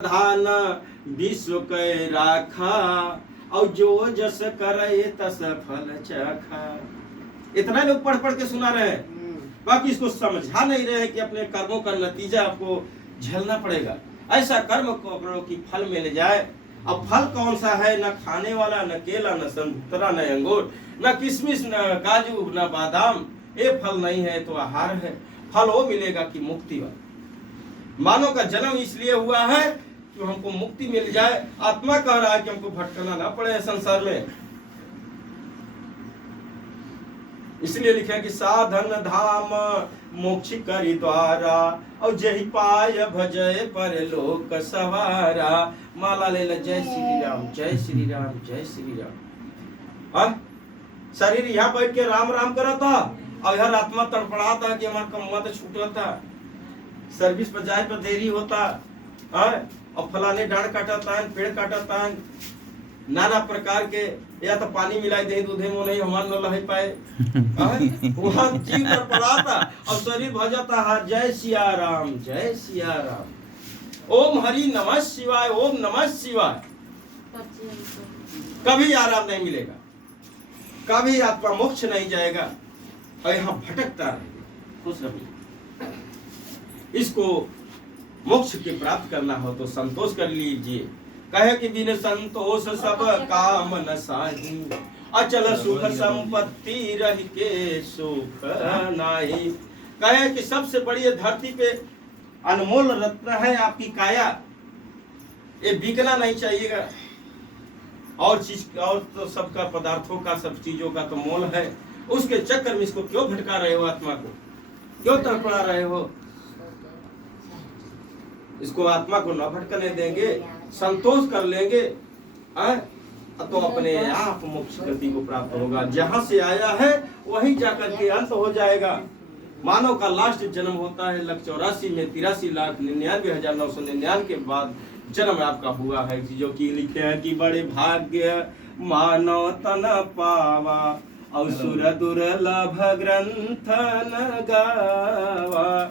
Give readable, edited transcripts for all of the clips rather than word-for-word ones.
धान विश्व कै राखा और जो जस करे तस फल चखा। इतना लोग पढ़ पढ़ के सुना रहे हैं, बाकी इसको समझा नहीं रहे कि अपने कर्मों का नतीजा आपको झेलना पड़ेगा। ऐसा कर्म करो कि फल मिल जाए। अब फल कौन सा है? न खाने वाला, न केला, न संतरा, न अंगूर, न किशमिश, न काजू, न बादाम। ये फल नहीं है तो आहार है। फल वो मिलेगा कि मुक्ति वाला। मानव का जन्म इसलिए हुआ है कि हमको मुक्ति मिल जाए। आत्मा कह रहा है कि हमको भटकना ना पड़े संसार में। इसलिए लिखा कि साधन धाम मोक्ष करि द्वारा और जय पाय भजय परलोक सवारा। माला ले ले, जय श्री राम, जय श्री राम, जय श्री राम। शरीर यहाँ बैठ के राम राम करा था और हर आत्मा तड़पड़ा था कि हमारा कम्मा तो छूटा था, सर्विस पर जाए पर देरी होता और फलाने डांड काटता है, पेड़ काटता है, नाना प्रकार के, या तो पानी मिलाई दे दूधे में नहीं हमार न लह पाए। वहां जीव पर पड़ा था और शरीर भजता है जय सिया राम, जय सिया राम, ओम हरि नमः शिवाय, ओम नमः शिवाय। कभी आराम नहीं मिलेगा, कभी आत्मा मोक्ष नहीं जाएगा और यहाँ भटकता रहेगा। खुश रहिए। इसको मोक्ष के प्राप्त करना हो तो संतोष कर लीजिए। कहे कि बिन संतोष सब काम न साही, अचल सुख संपत्ति रह के सुख नाही। कहे कि सबसे बड़ी धरती पे अनमोल रत्न है आपकी काया, ये बिकना नहीं चाहिएगा। और चीज और तो सबका पदार्थों का, सब चीजों का तो मोल है। उसके चक्कर में इसको क्यों भटका रहे हो? आत्मा को क्यों तड़पड़ा रहे हो? इसको आत्मा को न भटकने देंगे, संतोष कर लेंगे तो अपने आप मोक्ष गति को प्राप्त होगा। जहां से आया है वहीं जाकर के अंत हो जाएगा। मानव का लास्ट जन्म होता है 184 में 83,99,999 के बाद जन्म आपका हुआ है, जो कि लिखे हैं कि बड़े भाग्य मानव तन पावा और सुर दुर्लभ ग्रंथ न गावा।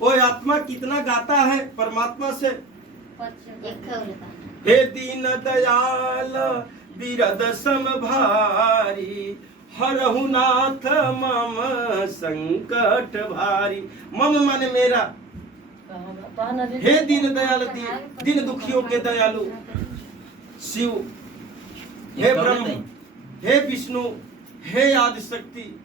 वो आत्मा कितना गाता है परमात्मा से। हे दीन दयाल बिरद सम भारी, हरहु नाथ मम संकट भारी। मम मन मेरा, हे दीन दयाल, दीन दुखियों के दयालु शिव, हे ब्रह्म, हे विष्णु, हे आदि शक्ति,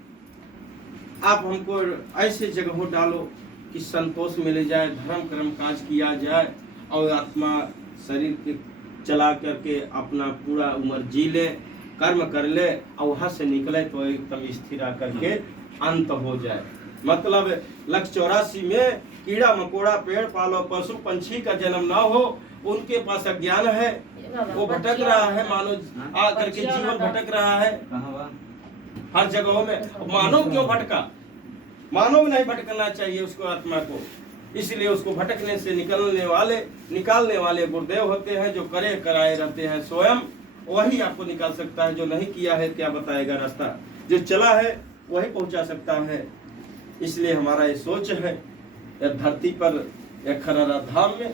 आप हमको ऐसे जगहों डालो कि संतोष मिल जाए, धर्म कर्म काज किया जाए और आत्मा शरीर के चला करके अपना पूरा उम्र जी ले, कर्म कर ले और वहां से निकले तो एकदम स्थिर करके अंत हो जाए। मतलब 184 में कीड़ा मकोड़ा, पेड़ पालो, पशु पंछी का जन्म ना हो, उनके पास अज्ञान है, वो भटक रहा है, मानव आ करके जीवन भटक रहा है हर जगहों में। मानव क्यों भटका? मानव नहीं भटकना चाहिए उसको, आत्मा को। इसलिए उसको भटकने से निकालने वाले गुरुदेव होते हैं, जो करे कराए रहते हैं स्वयं। वही आपको निकाल सकता है। जो नहीं किया है क्या बताएगा रास्ता? जो चला है वही पहुंचा सकता है। इसलिए हमारा ये सोच है, या धरती पर या खरारा धाम में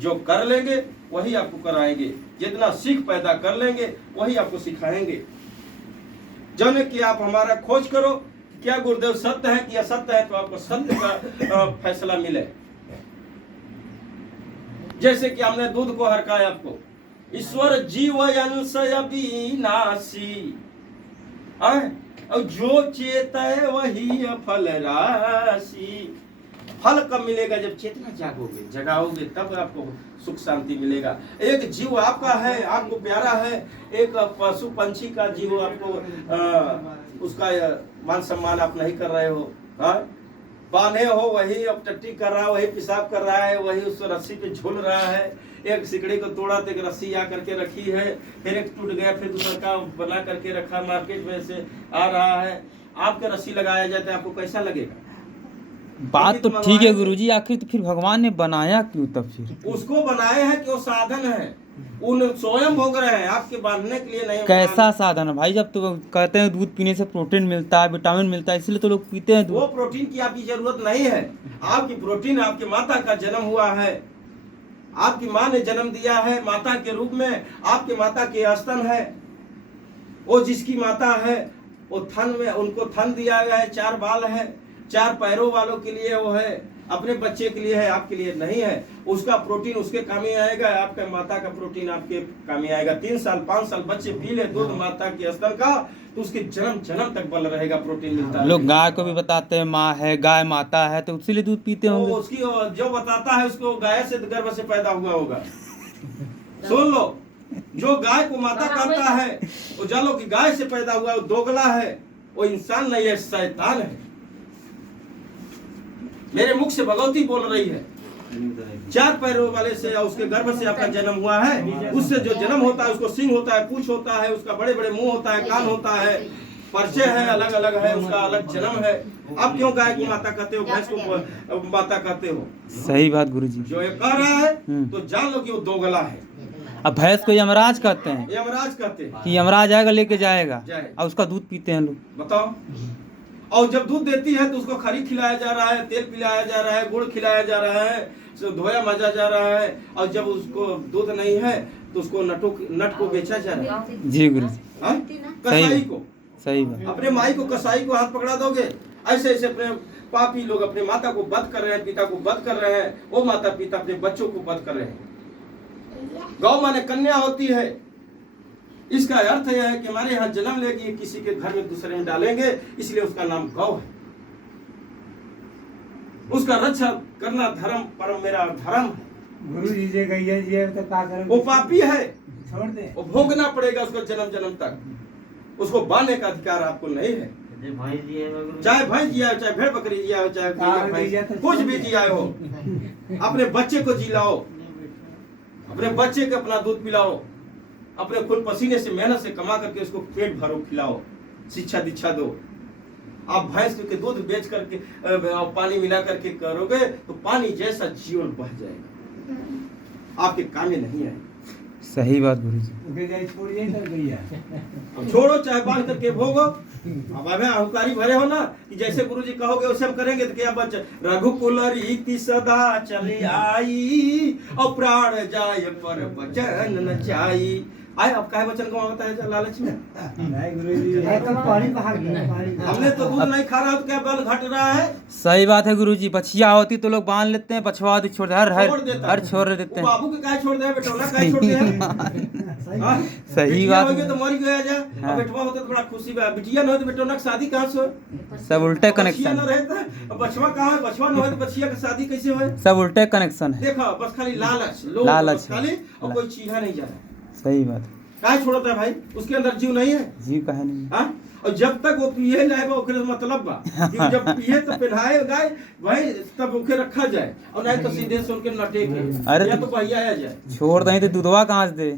जो कर लेंगे वही आपको कराएंगे। जितना सीख पैदा कर लेंगे वही आपको सिखाएंगे। जब कि आप हमारा खोज करो क्या गुरुदेव सत्य है कि असत्य है, तो आपको सत्य का फैसला मिले। जैसे कि हमने दूध को हरकाया आपको, ईश्वर जीव अंश अविनाशी, और जो चेत वही फल राशि। फल कब मिलेगा? जब चेतना जागोगे, जगाओगे, तब आपको सुख शांति मिलेगा। एक जीव आपका है, आपको प्यारा है, एक पशु पंछी का जीव आपको उसका मान सम्मान आप नहीं कर रहे हो। बांधे हो, वही अब टट्टी कर रहा है, वही पेशाब कर रहा है, वही उस रस्सी पे झूल रहा है। एक सिकड़ी को तोड़ा तो एक रस्सी आ करके रखी है, फिर एक टूट गया, फिर दूसरा का बना करके रखा, मार्केट में से आ रहा है। आपके रस्सी लगाया जाता है, आपको कैसा लगेगा? बात तो ठीक है गुरुजी, आखिर तो फिर भगवान ने बनाया क्यों? तब फिर उसको बनाए हैं कि वो साधन है, उन स्वयं भोग रहे हैं, आपके बांधने के लिए नहीं। कैसा साधन है भाई? जब तो कहते हैं दूध पीने से प्रोटीन मिलता है, विटामिन मिलता है, इसलिए तो लोग पीते हैं दूध। वो प्रोटीन की आपकी जरूरत नहीं है। आपकी प्रोटीन आपके माता का जन्म हुआ है, आपकी माँ ने जन्म दिया है माता के रूप में, आपके माता के स्तन है। वो जिसकी माता है वो थन में, उनको थन दिया गया है, 4 बाल है, 4 पैरों वालों के लिए वो है, अपने बच्चे के लिए है, आपके लिए नहीं है। उसका प्रोटीन उसके काम ही आएगा, आपके माता का प्रोटीन आपके काम ही आएगा। 3 साल 5 साल बच्चे पी ले दूध माता के स्तन का तो उसके जन्म जन्म तक बल रहेगा, प्रोटीन मिलता है। लोग गाय को भी बताते हैं माँ है, गाय माता है, तो उसीलिए दूध पीते तो होंगे। उसकी जो बताता है उसको गाय से गर्भ से पैदा हुआ होगा। सुन लो, जो गाय को माता कहता है वो जानो कि गाय से पैदा हुआ, वो दोगला है, वो इंसान नहीं है, शैतान है। मेरे मुख से भगवती बोल रही है। 4 पैरों वाले से या उसके गर्भ से आपका जन्म हुआ है। उससे जो जन्म होता है उसको सिंह होता है, पूंछ होता है, उसका बड़े बड़े मुंह होता है, कान होता है, परिचय है, अलग अलग है, उसका अलग जन्म है। आप क्यों गाय को माता कहते हो, भैंस को माता कहते हो? सही बात गुरुजी। जो ये कह रहा है तो जान लो कि वो दोगला है। अब भैंस को यमराज कहते हैं यमराज कहते हैं कि यमराज आएगा लेके जाएगा, जाए। और उसका दूध पीते हैं लोग। बताओ। और जब दूध देती है तो उसको खरी खिलाया जा रहा है, तेल पिलाया जा रहा है, गुड़ खिलाया जा रहा है, धोया मजा जा रहा है। और जब उसको दूध नहीं है तो उसको नट को बेचा जा रहा है। जी गुरुजी, कसाई को। सही बात। अपने माई को कसाई को हाथ पकड़ा दोगे? ऐसे ऐसे अपने पापी लोग अपने माता को वध कर रहे हैं, पिता को वध कर रहे हैं। वो माता पिता अपने बच्चों को वध कर रहे हैं। गौ माने कन्या होती है। इसका अर्थ यह है कि हमारे यहाँ जन्म लेगी, किसी के घर में दूसरे में डालेंगे, इसलिए उसका नाम गौ है। उसका रक्षा करना धर्म परम मेरा धर्म है। गुरु जी से गैया जी है तो का करोगे? वो पापी है, छोड़ दे। वो भोगना पड़ेगा उसको जन्म जन्म तक। उसको बांधने का अधिकार आपको नहीं है। चाहे भैंस जिया हो, चाहे भेड़ बकरी जिया हो, चाहे कुछ भी जिया हो, अपने बच्चे को जिलाओ, अपने बच्चे को अपना दूध पिलाओ, अपने खून पसीने से मेहनत से कमा करके उसको पेट भरो खिलाओ, शिक्षा दीक्षा दो। आप भैंस के दूध बेच करके पानी मिला करके करोगे तो पानी जैसा जीवन बह जाएगा, आपके काम में नहीं है। सही बात गुरुजी। उनके जाए छोड़िए तो गैया। अब छोड़ो चाहे बांध करके भोगो। अब हमें अहंकारी भरे हो ना कि जैसे गुरुजी कहोगे वैसे हम करेंगे तो क्या बच? रघुकुल रीति सदा चली आई और प्राण जाय पर वचन न जाई। आए अब काहे वचन कमाता है लालच में? नहीं गुरु जी, है तो पानी भाग गया, पानी। हमने तो दूध नहीं खा रहा तो क्या बल घट रहा है? सही बात है गुरुजी। बछिया होती तो लोग बांध लेते हैं, बछवा होती छोड़ हर छोड़ देते हैं। बाबू के काहे छोड़ दे, बेटोला काहे छोड़ दे? सही बात है। तो मर गया जा। अब बेटवा होता तो बड़ा खुशी बा। बिटिया न हो तो बेटोला की शादी कहां से हो? सब उल्टे बछिया कनेक्शन, न रहता, बछवा कहां है? बछवा न हो तो बछिया की शादी कैसे होए? सब उल्टे कनेक्शन है। देखो बस खाली लालच, लोग लालच बस खाली, और कोई चीहा नहीं जा रहा। सही बात। काहे छोड़ता है भाई? उसके अंदर जीव नहीं है। जीव कहा नहीं। हाँ? और जब तक वो पिए जाएगा ओकरे मतलब बा कि जब पिए तो पहनाए गाय भाई तब ओके रखा जाए, और नहीं तो सीधे से उनके नटे के अरे या तो बहिया आ जाए। छोड़ दें तो दूधवा कहाँ से दे?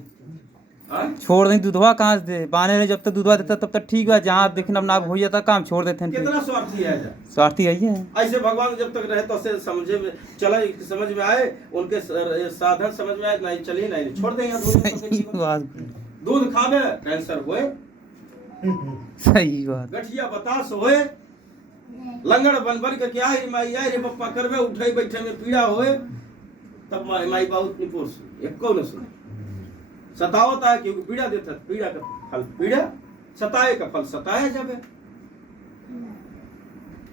हाँ? छोड़ दें दूधवा कहाँ से दे? बाने ने जब तक दूधवा देता तब तक ठीक है, जहाँ देखना अपना हो जाता काम छोड़ देते हैं। कितना स्वार्थी है जा? स्वार्थी है ये। ऐसे भगवान जब तक रहे तो से समझे में चला, समझ में आए, उनके साधन समझ में आए, नहीं चली नहीं छोड़ देंगे। सही बात। दूध खावे कैंसर होए, सही बात। गठिया बतास होए, लंगड़ बन बन के क्या रे माई रे पप्पा करवे, उठे बैठे में पीड़ा होए, तब माई बहुत निपोस एको न सुने। सतावता है क्योंकि पीड़ा देता, पीड़ा का फल पीड़ा, सताए का फल सताया जावे।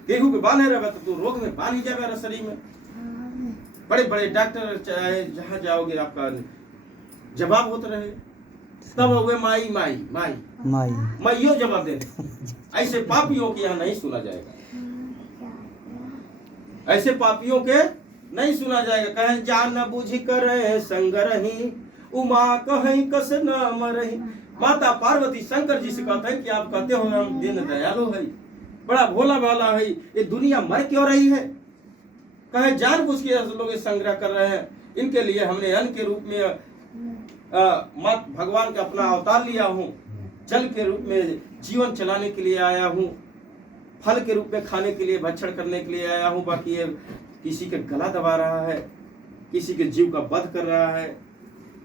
केहू के बांधे रहे तो तू रोग में बांध ही जावे शरीर में। बड़े बड़े डॉक्टर चाहे जहाँ जाओगे आपका जवाब होते रहे, तब हुए माई माई माई माई माइयो जवाब दे दे। ऐसे पापियों के यहाँ नहीं सुना जाएगा, ऐसे पापियों के नहीं सुना जाएगा। कहें जान न बूझी करे संग रही, उमा कहीं कस न मरही। माता पार्वती शंकर जी से कहते हैं कि आप कहते हो हम दीन दयालु है, बड़ा भोला भाला है, ये दुनिया मर क्यों रही है? कहे जान बूझ के लोग संग्रह कर रहे हैं, इनके लिए हमने अन्न के रूप में मत भगवान का अपना अवतार लिया हूँ, जल के रूप में जीवन चलाने के लिए आया हूँ, फल के रूप में खाने के लिए भक्षण करने के लिए आया हूँ। बाकी ये किसी के गला दबा रहा है, किसी के जीव का वध कर रहा है,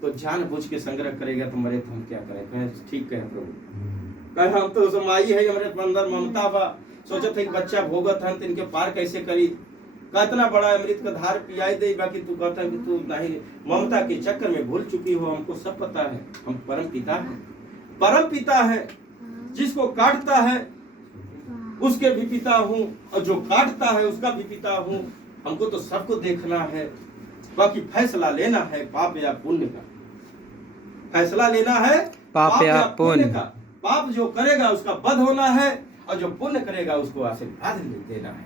तो जान बुझ के संग्रह करेगा तो मरे तो हम क्या करें? कहें ठीक है प्रभु, कहे हम तो समाई है, हमारे अंदर ममता बा, सोचे थे बच्चा भोगत है तो इनके पार कैसे करी, कितना बड़ा अमृत का धार पियाई दे, बाकी तू कहता है कि तू नहीं, ममता के चक्कर में भूल चुकी हो। हमको सब पता है, हम परम पिता है, परम पिता है। जिसको काटता है उसके भी पिता हूँ, और जो काटता है उसका भी पिता हूँ। हमको तो सबको देखना है, बाकी फैसला लेना है पाप या पुण्य का। फैसला लेना है पाप या पुण्य का। पाप जो करेगा उसका वध होना है, और जो पुण्य करेगा उसको आशीर्वाद देना है।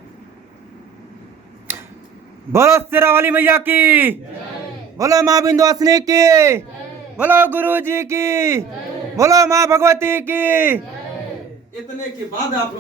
बोलो शेरा वाली मैया की, बोलो माँ विंध्यवासिनी की, बोलो गुरु जी की, बोलो माँ भगवती की। इतने के बाद आप